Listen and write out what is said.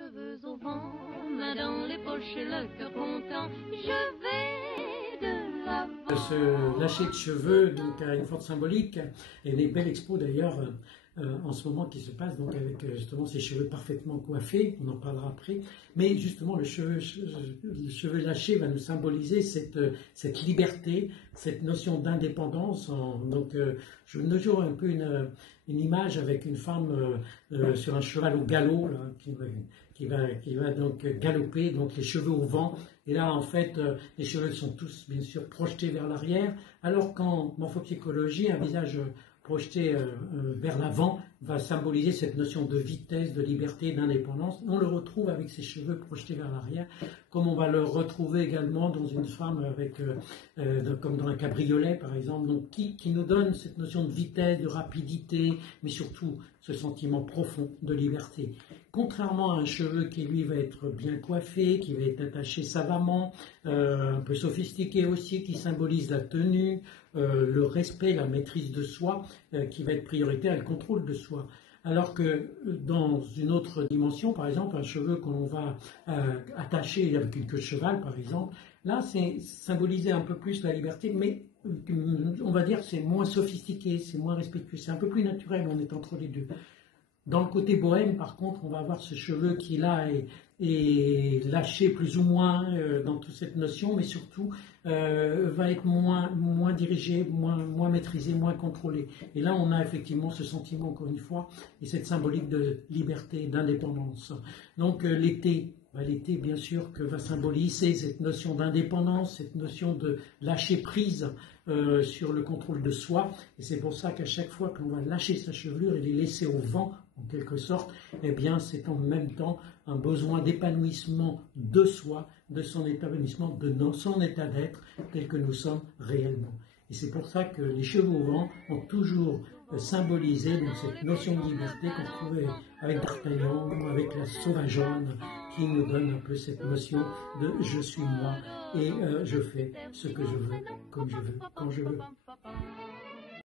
cheveux au vent, main dans les poches et le cœur content, je vais de l'avant. Ce lâcher de cheveux donc, a une forte symbolique et une belle expo d'ailleurs en ce moment qui se passe donc avec justement ces cheveux parfaitement coiffés, on en parlera après, mais justement le cheveu lâché va nous symboliser cette liberté, cette notion d'indépendance. Donc je me joue un peu une image avec une femme sur un cheval au galop là, qui va donc galoper, donc les cheveux au vent. Et là, en fait, les cheveux sont tous, bien sûr, projetés vers l'arrière, alors qu'en morphopsychologie, un visage projeté vers l'avant va symboliser cette notion de vitesse, de liberté, d'indépendance. On le retrouve avec ses cheveux projetés vers l'arrière, comme on va le retrouver également dans une femme avec, comme dans un cabriolet, par exemple, donc qui nous donne cette notion de vitesse, de rapidité, mais surtout ce sentiment profond de liberté. Contrairement à un cheveu qui, lui, va être bien coiffé, qui va être attaché savamment, un peu sophistiqué aussi, qui symbolise la tenue, le respect, la maîtrise de soi, qui va être prioritaire, et le contrôle de soi. Alors que dans une autre dimension, par exemple, un cheveu qu'on va attacher avec une queue de cheval, par exemple, là, c'est symboliser un peu plus la liberté, mais on va dire que c'est moins sophistiqué, c'est moins respectueux, c'est un peu plus naturel, on est entre les deux. Dans le côté bohème, par contre, on va avoir ce cheveu qui, là, est lâché plus ou moins dans toute cette notion, mais surtout va être moins dirigé, moins maîtrisé, moins contrôlé. Et là, on a effectivement ce sentiment, encore une fois, et cette symbolique de liberté, d'indépendance. Donc l'été, bien sûr, que va symboliser cette notion d'indépendance, cette notion de lâcher prise sur le contrôle de soi. Et c'est pour ça qu'à chaque fois que l'on va lâcher sa chevelure et les laisser au vent, en quelque sorte, eh bien, c'est en même temps un besoin d'épanouissement de soi, de son épanouissement, de son état d'être tel que nous sommes réellement. Et c'est pour ça que les cheveux au vent ont toujours symbolisé donc, cette notion de liberté qu'on trouvait avec D'Artagnan, avec la sauvageonne, qui nous donne un peu cette notion de je suis moi et je fais ce que je veux, comme je veux, quand je veux.